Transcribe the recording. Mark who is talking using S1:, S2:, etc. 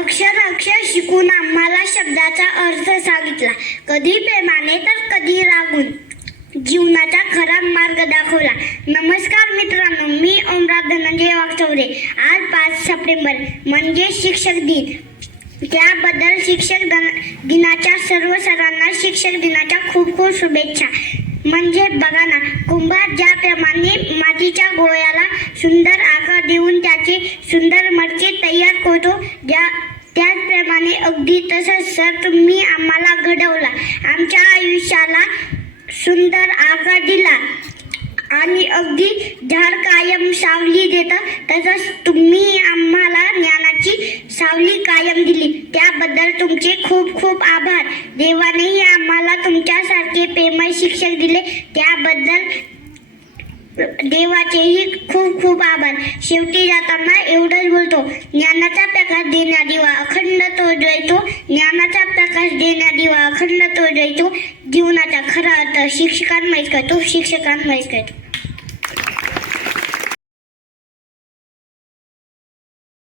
S1: अक्षर अक्षर शिकून आम्हाला शब्दाचा अर्थ सांगितला. कधी प्रेमाने तर कधी रागून. जीवनाचा खरा मार्ग दाखवला. नमस्कार मित्रांनो मी ओमराज धनंजय वागचौरे आज पाच सप्टेंबर म्हणजे शिक्षक दिन. त्याबद्दल शिक्षक दिनाच्या सर्व सरांना शिक्षक दिनाच्या खूप खूप शुभेच्छा. म्हणजे बघा ना कुंभार ज्याप्रमाणे मातीच्या गोळ्याला सुंदर आकार देऊन त्याचे सुंदर मडके तयार करतो ज्या त्याचप्रमाणे अगदी तसंच सर तुम्ही आम्हाला घडवला. आमच्या आयुष्याला सुंदर आकार दिला आणि अगदी झाड कायम सावली देतं तसंच तुम्ही आम्हाला ज्ञान सावली कायम दिली त्याबद्दल तुमचे खूप खूप आभार. देवानेही आम्हाला तुमच्यासारखे प्रेमळ शिक्षक दिले. त्याबद्दल देवाचेही खूप खूप आभार. शेवटी जाताना एवढंच बोलतो ज्ञानाचा प्रकाश देण्या दिवा अखंड तो जळतो ज्ञानाचा प्रकाश देण्या दिवा अखंड तो जळतो जीवनाचा खरा अर्थ शिक्षकांमुळेच करतो शिक्षकांमुळेच करतो